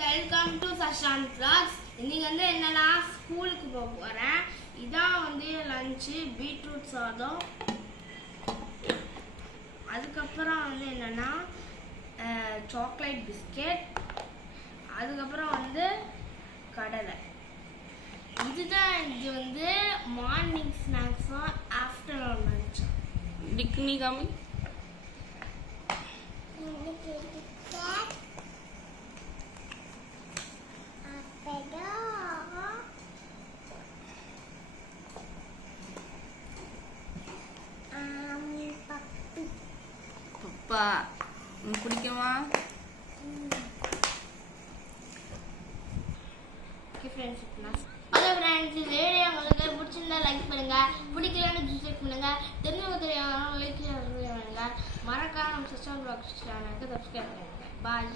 Welcome to Sashant vlogs. இன்னைக்கு வந்து என்னன்னா ஸ்கூலுக்கு போக போறேன். இதான் வந்து லஞ்ச், பீட்ரூட் சாதம். அதுக்கப்புறம் வந்து என்னன்னா சாக்லேட் பிஸ்கெட். அதுக்கப்புறம் வந்து கடலை. இதுதான் இது வந்து மார்னிங் ஸ்நாக்ஸும் ஆஃப்டர்நூன் லஞ்சும். டிக்னி காமி பப்பா பிடிக்குமா? ஓகே ஃப்ரெண்ட்ஸ், ஹலோ ஃப்ரெண்ட்ஸ், இந்த வீடியோ உங்களுக்கு பிடிச்சிருந்தா லைக் பண்ணுங்க, பிடிக்கலன்னு டிஸ்லைக் பண்ணுங்க, தெரிஞ்சவங்க தெரியாதவங்க லைக் பண்ணுங்க, மறக்காம நம்ம சஷாந்த் vlogs சேனலுக்கு சப்ஸ்கிரைப் பண்ணுங்க. பாய்.